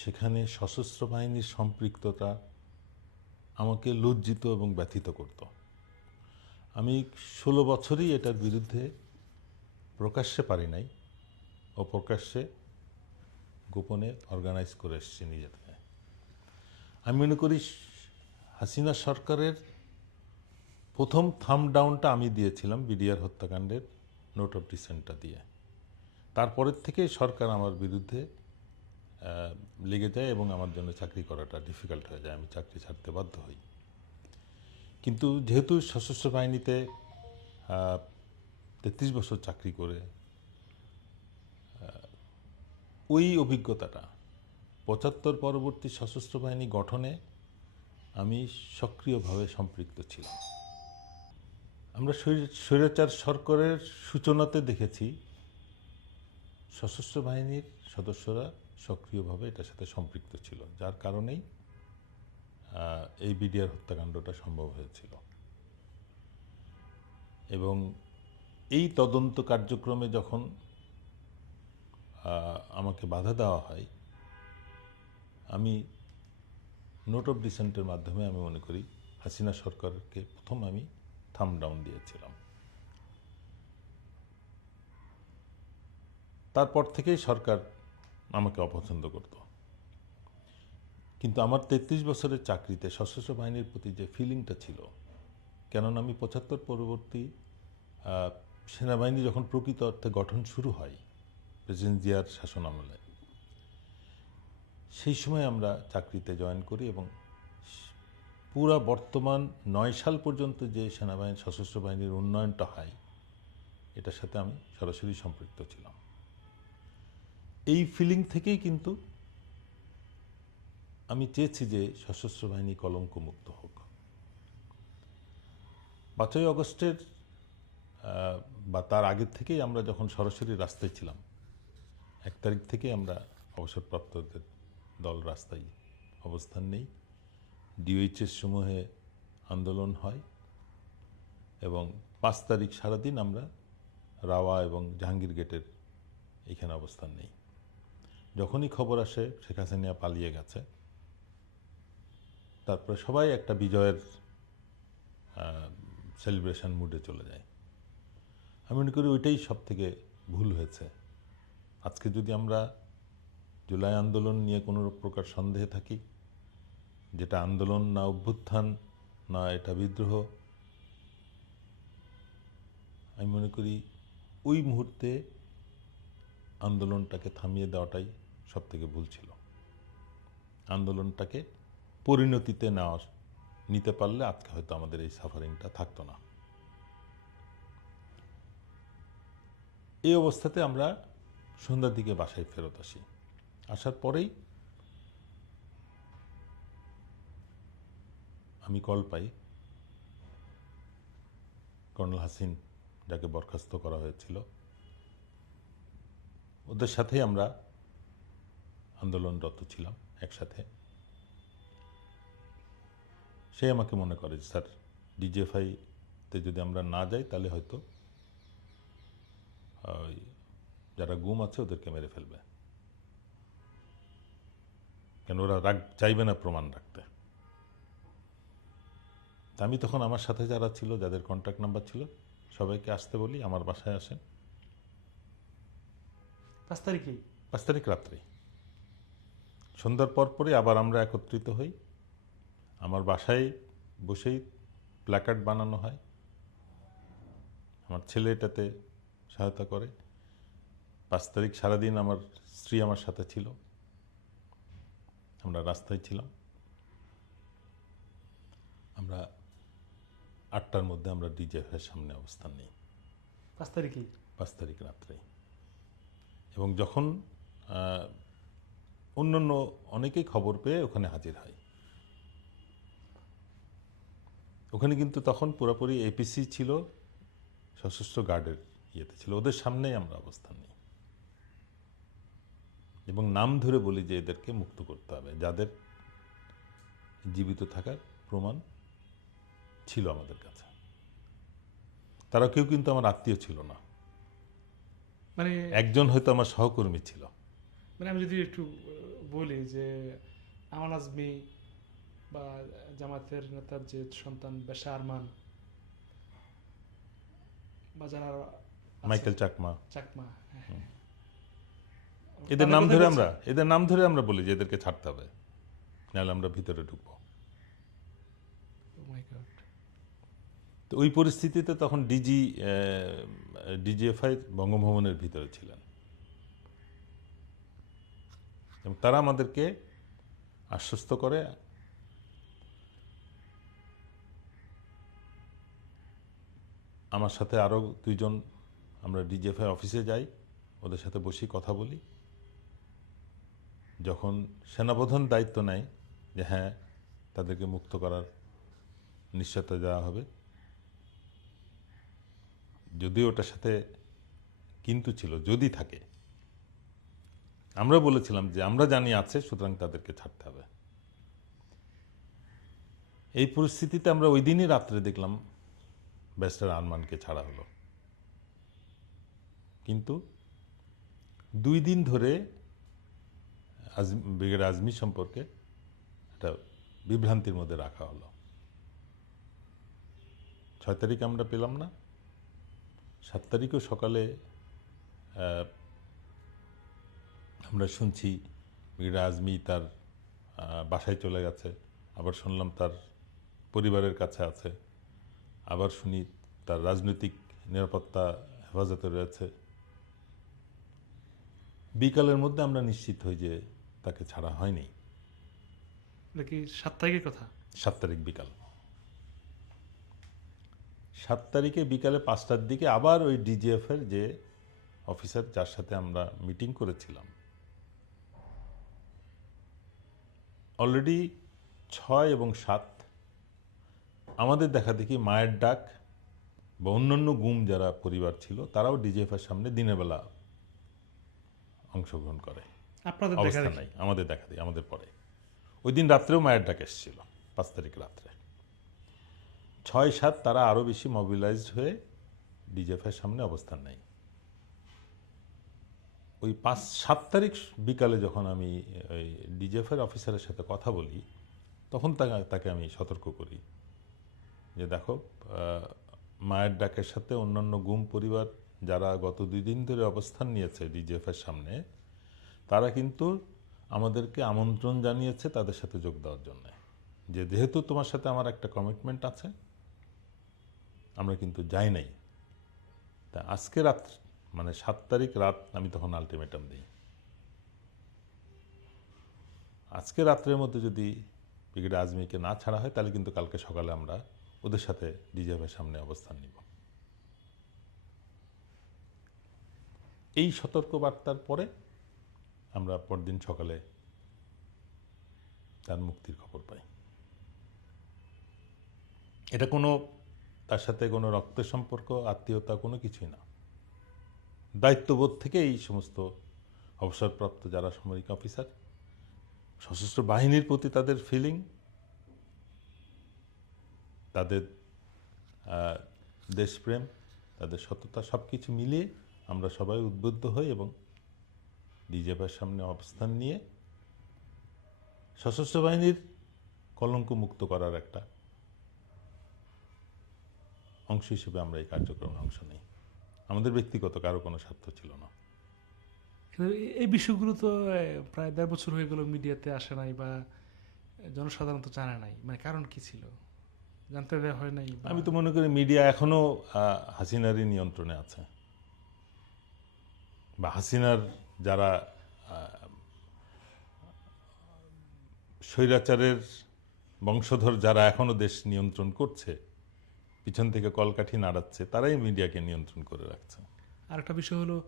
সেখানে সশস্ত্র বাহিনীর সম্পৃক্ততা আমাকে লজ্জিত এবং ব্যথিত করত। আমি 16 বছরই এটার বিরুদ্ধে প্রকাশ্যে পারি নাই, অপ্রকাশ্যে গোপনে অর্গানাইজ করে এসেছি নিজে থেকে। আমি মনে করি হাসিনা সরকারের প্রথম থাম ডাউনটা আমি দিয়েছিলাম বিডিআর হত্যাকাণ্ডের নোট অফ ডিসেন্টটা দিয়ে। তারপরের থেকে সরকার আমার বিরুদ্ধে লেগে যায় এবং আমার জন্য চাকরি করাটা ডিফিকাল্ট হয়ে যায়, আমি চাকরি ছাড়তে বাধ্য হই। কিন্তু যেহেতু সশস্ত্র বাহিনীতে 33 বছর চাকরি করে ওই অভিজ্ঞতাটা 75 পরবর্তী সশস্ত্র বাহিনী গঠনে আমি সক্রিয়ভাবে সম্পৃক্ত ছিলাম। আমরা স্বৈরাচার সরকারের সূচনাতে দেখেছি সশস্ত্র বাহিনীর সদস্যরা সক্রিয়ভাবে এটার সাথে সম্পৃক্ত ছিল, যার কারণেই এই বিডিআর হত্যাকাণ্ডটা সম্ভব হয়েছিল। এবং এই তদন্ত কার্যক্রমে যখন আমাকে বাধা দেওয়া হয়, আমি নোট অফ ডিসেন্টের মাধ্যমে আমি মনে করি হাসিনা সরকারকে প্রথম আমি থাম ডাউন দিয়েছিলাম। তারপর থেকেই সরকার আমাকে অপছন্দ করত। কিন্তু আমার 33 বছরের চাকরিতে সশস্ত্র বাহিনীর প্রতি যে ফিলিংটা ছিল, কেননা আমি 75 পরবর্তী সেনাবাহিনী যখন প্রকৃত অর্থে গঠন শুরু হয় প্রেসিডেন্ট জিয়ার শাসন আমলে, সেই সময় আমরা চাকরিতে জয়েন করি এবং পুরা বর্তমান 9 সাল পর্যন্ত যে সেনাবাহিনী সশস্ত্র বাহিনীর উন্নয়নটা হয় এটার সাথে আমি সরাসরি সম্পৃক্ত ছিলাম। এই ফিলিং থেকেই কিন্তু আমি চেয়েছি যে সশস্ত্র বাহিনী কলঙ্কমুক্ত হোক। 5ই আগস্টের বা তার আগের থেকেই আমরা যখন সরাসরি রাস্তায় ছিলাম, 1 তারিখ থেকে আমরা অবসরপ্রাপ্তদের দল রাস্তায় অবস্থান নেই, ডিওএইচএস সমূহে আন্দোলন হয় এবং 5 তারিখ সারাদিন আমরা রাওয়া এবং জাহাঙ্গীর গেটের এখানে অবস্থান নেই। যখনই খবর আসে শেখ হাসিনা পালিয়ে গেছে, তারপরে সবাই একটা বিজয়ের সেলিব্রেশন মুডে চলে যায়। আমি মনে করি ওইটাই সব থেকে ভুল হয়েছে। আজকে যদি আমরা জুলাই আন্দোলন নিয়ে কোনো প্রকার সন্দেহে থাকি, যেটা আন্দোলন না অভ্যুত্থান না এটা বিদ্রোহ, আমি মনে করি ওই মুহূর্তে আন্দোলনটাকে থামিয়ে দেওয়াটাই সব থেকে ভুল ছিল। আন্দোলনটাকে পরিণতিতে নিতে পারলে আজকে হয়তো আমাদের এই সাফারিংটা থাকতো না। এই অবস্থাতে আমরা সন্ধ্যার দিকে বাসায় ফেরত আসি। আসার পরেই আমি কল পাই কর্নেল হাসিন, যাকে বরখাস্ত করা হয়েছিল, ওদের সাথেই আমরা আন্দোলনরত ছিলাম একসাথে। সে আমাকে মনে করে স্যার, ডিজিএফআইতে যদি আমরা না যাই তাহলে হয়তো যারা গুম আছে ওদেরকে মেরে ফেলবে, কেন ওরা চাইবে না প্রমাণ রাখতে। তা আমি তখন আমার সাথে যারা ছিল, যাদের কন্ট্যাক্ট নাম্বার ছিল, সবাইকে আসতে বলি, আমার বাসায় আসেন, 5 তারিখেই? 5 তারিখ রাত্রে সন্ধ্যার পরই আবার আমরা একত্রিত হই। আমার বাসায় বসেই প্ল্যাকার্ড বানানো হয়, আমার ছেলে এটাতে সহায়তা করে। 5 তারিখ সারাদিন আমার স্ত্রী আমার সাথে ছিল, আমরা রাস্তায় ছিলাম। আমরা 8টার মধ্যে আমরা ডিজিএফের সামনে অবস্থান নিই 5 তারিখেই? 5 তারিখ রাত্রে। এবং যখন অন্যান্য অনেকেই খবর পেয়ে ওখানে হাজির হয়, ওখানে কিন্তু তখন পুরোপুরি এপিসি ছিল, সশস্ত্র গার্ডের ইয়েতে ছিল, ওদের সামনেই আমরা অবস্থান নিই এবং নাম ধরে বলি যে এদেরকে মুক্ত করতে হবে, যাদের জীবিত থাকার প্রমাণ ছিল আমাদের কাছে। তারা কেউ কিন্তু আমার আত্মীয় ছিল না, মানে একজন হয়তো আমার সহকর্মী ছিল। মানে আমি যদি একটু বলি যে আমান আজমি বা জামাতের নেতার যে সন্তান বেশা আরমান বা যারা আছে, মাইকেল চাকমা, চাকমা, হ্যাঁ, এদের তাদের নাম কথাই ধরে বলছি। এদের নাম ধরে আমরা বলি যে এদেরকে ছাড়তে হবে, নাহলে আমরা ভিতরে ঢুকবো। Oh my God! তো ওই পরিস্থিতিতে তখন ডিজিএফআই বঙ্গভবনের ভিতরে ছিলেন এবং তারা আমাদেরকে আশ্বস্ত করে আমার সাথে আরও 2জন আমরা ডিজিএফআই অফিসে যাই, ওদের সাথে বসে কথা বলি। যখন সেনাপ্রধান দায়িত্ব নেয় যে হ্যাঁ তাদেরকে মুক্ত করার নিশ্চয়তা দেওয়া হবে, যদিও ওটার সাথে কিন্তু ছিল, যদি থাকে, আমরা বলেছিলাম যে আমরা জানি আছে, সুতরাং তাদেরকে ছাড়তে হবে। এই পরিস্থিতিতে আমরা ওই দিনই রাত্রে দেখলাম ব্যারিস্টার আরমানকে ছাড়া হলো, কিন্তু 2 দিন ধরে ব্রিগেড আজমি সম্পর্কে একটা বিভ্রান্তির মধ্যে রাখা হলো। 6 তারিখ আমরা পেলাম না, 7 তারিখও সকালে আমরা শুনছি ব্রিগেড আজমি তার বাসায় চলে গেছে, আবার শুনলাম তার পরিবারের কাছে আছে, আবার শুনি তার রাজনৈতিক নিরাপত্তা হেফাজতে রয়েছে। বিকালের মধ্যে আমরা নিশ্চিত হই যে তাকে ছাড়া হয়নি। এটা কি 7 তারিখের কথা? 7 তারিখ বিকাল, 7 তারিখে বিকালে 5টার দিকে আবার ওই ডিজিএফের যে অফিসার যার সাথে আমরা মিটিং করেছিলাম, অলরেডি 6 এবং 7 আমাদের দেখা দেখি মায়ের ডাক বা অন্যান্য গুম যারা পরিবার ছিল তারাও ডিজিএফের সামনে দিনের বেলা অংশগ্রহণ করে, আপনাদের দেখা অবস্থা দেখি? নাই, আমাদের দেখা দিই, আমাদের পরে। ওই দিন রাত্রেও মায়ের ডাক এসেছিল 5 তারিখ রাত্রে। 6-7 তারা আরও বেশি মোবিলাইজড হয়ে ডিজিএফের সামনে অবস্থান নেয়। ওই 5-7 তারিখ বিকালে যখন আমি ওই ডিজিএফের অফিসারের সাথে কথা বলি, তখন তাকে আমি সতর্ক করি যে দেখো, মায়ের ডাকের সাথে অন্যান্য গুম পরিবার যারা গত 2 দিন ধরে অবস্থান নিয়েছে ডিজিএফের সামনে, তারা কিন্তু আমাদেরকে আমন্ত্রণ জানিয়েছে তাদের সাথে যোগ দেওয়ার জন্য, যে যেহেতু তোমার সাথে আমার একটা কমিটমেন্ট আছে, আমরা কিন্তু যাই নাই। তা আজকে রাত মানে 7 তারিখ রাত আমি তখন আলটিমেটাম দিই, আজকে রাত্রের মধ্যে যদি ব্রিগেড আজমিকে না ছাড়া হয় তাহলে কিন্তু কালকে সকালে আমরা ওদের সাথে ডিজিএফের সামনে অবস্থান নিব। এই সতর্কবার্তার পরে আমরা পরদিন সকালে তার মুক্তির খবর পাই। এটা কোনো তার সাথে কোনো রক্তের সম্পর্ক, আত্মীয়তা কোনো কিছুই না, দায়িত্ববোধ থেকে এই সমস্ত অবসরপ্রাপ্ত যারা সামরিক অফিসার, সশস্ত্র বাহিনীর প্রতি তাদের ফিলিং, তাদের দেশপ্রেম, তাদের সততা, সব কিছু মিলিয়ে আমরা সবাই উদ্বুদ্ধ হই এবং ডিজিএফের সামনে অবস্থান নিয়ে সশস্ত্র বাহিনীর কলঙ্ক মুক্ত করার একটা অংশ হিসেবে আমরা এই কার্যক্রমে অংশ নিই। আমাদের ব্যক্তিগত কারো কোনো স্বার্থ ছিল না। কিন্তু এই বিষয়গুলো তো প্রায় 1.5 বছর হয়ে গেল মিডিয়াতে আসে নাই বা জনসাধারণ তো জানে নাই, মানে কারণ কি ছিল, জানতে দেওয়া হয় নাই আমি তো মনে করি মিডিয়া এখনো হাসিনারই নিয়ন্ত্রণে আছে, বা হাসিনার যারা স্বৈরাচারের বংশধর যারা এখনো দেশ নিয়ন্ত্রণ করছে, পিছন থেকে কলকাঠি নাড়াচ্ছে, তারাই মিডিয়াকে নিয়ন্ত্রণ করে রাখছে। আর একটা বিষয় হলো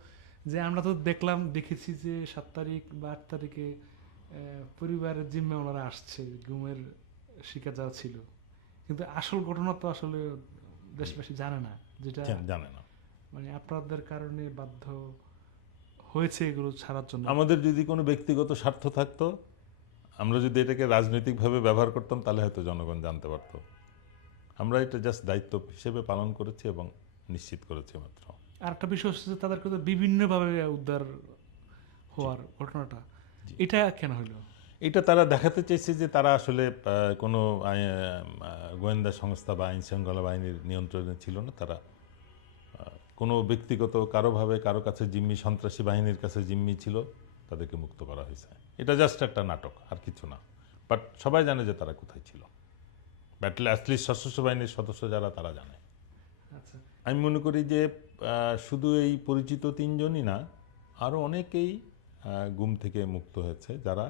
যে আমরা তো দেখেছি যে 7 তারিখ বা 8 তারিখে পরিবারের জিম্মে ওনারা আসছে, গুমের শিকার যারা ছিল, কিন্তু আসল ঘটনা তো আসলে দেশবাসী জানে না, যেটা জানে না। মানে আপনাদের কারণে বাধ্য হয়েছে এগুলো ছাড়ার জন্য। আমাদের যদি কোনো ব্যক্তিগত স্বার্থ থাকতো, আমরা যদি এটাকে রাজনৈতিকভাবে ব্যবহার করতাম, তাহলে হয়তো জনগণ জানতে পারতো। আমরা এটা জাস্ট দায়িত্ব হিসেবে পালন করেছি এবং নিশ্চিত করেছি মাত্র। আর একটা বিষয় হচ্ছে যে তাদেরকে তো বিভিন্নভাবে উদ্ধার হওয়ার ঘটনাটা, এটা কেন হলো? এটা তারা দেখাতে চাইছে যে তারা আসলে কোনো গোয়েন্দা সংস্থা বা আইন শৃঙ্খলা বাহিনীর নিয়ন্ত্রণে ছিল না। তারা কোনো ব্যক্তিগত কারোভাবে কারো কাছে জিম্মি, সন্ত্রাসী বাহিনীর কাছে জিম্মি ছিল, তাদেরকে মুক্ত করা হয়েছে। এটা জাস্ট একটা নাটক, আর কিছু না। বাট সবাই জানে যে তারা কোথায় ছিল, বাট অ্যাটলিস্ট সশস্ত্র বাহিনীর সদস্য যারা, তারা জানে। আচ্ছা, আমি মনে করি যে শুধু এই পরিচিত 3 জনই না, আরও অনেকেই গুম থেকে মুক্ত হয়েছে, যারা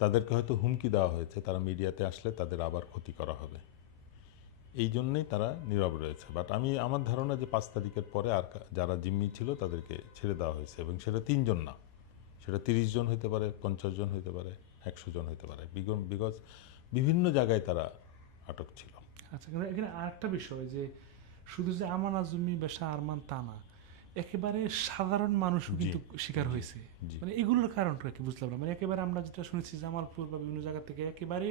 তাদেরকে হয়তো হুমকি দেওয়া হয়েছে তারা মিডিয়াতে আসলে তাদের আবার ক্ষতি করা হবে, এই জন্যই তারা নীরব রয়েছে। বাট আমার ধারণা যে 5 তারিখের পরে আর যারা জিম্মি ছিল তাদেরকে ছেড়ে দেওয়া হয়েছে, এবং সেটা 3 জন না, সেটা 30 জন হতে পারে, 50 জন হতে পারে, 100 জন হতে পারে, বিকজ বিভিন্ন জায়গায় তারা আটক ছিল। আচ্ছা, কিন্তু এখানে আরেকটা বিষয় যে শুধু যে আমান আজমি বেশা আরমান তা না, একেবারে সাধারণ মানুষও জি, কিন্তু শিকার জি, হয়েছে। জি। মানে এগুলোর কারণটা কি বুঝলাম না, মানে একেবারে আমরা যেটা শুনেছি জামালপুর বা বিভিন্ন জায়গা থেকে একেবারে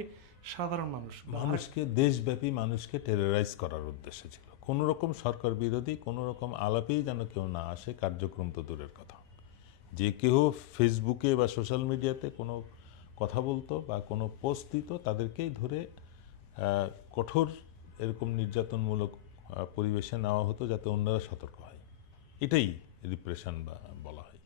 সাধারণ মানুষ বা মানুষকে, দেশব্যাপী মানুষকে টেরোরাইজ করার উদ্দেশ্য ছিল। কোনো রকম সরকার বিরোধী কোনো রকম আলাপেই যেন কেউ না আসে, কার্যক্রম তো দূরের কথা। যে কেউ ফেসবুকে বা সোশ্যাল মিডিয়াতে কোনো কথা বলতো বা কোনো পোস্ট দিত, তাদেরকেই ধরে কঠোর এরকম নির্যাতনমূলক পরিবেশে নেওয়া হতো, যাতে অন্যরা সতর্ক হয়। এটাই রিপ্রেশন বা বলা হয়।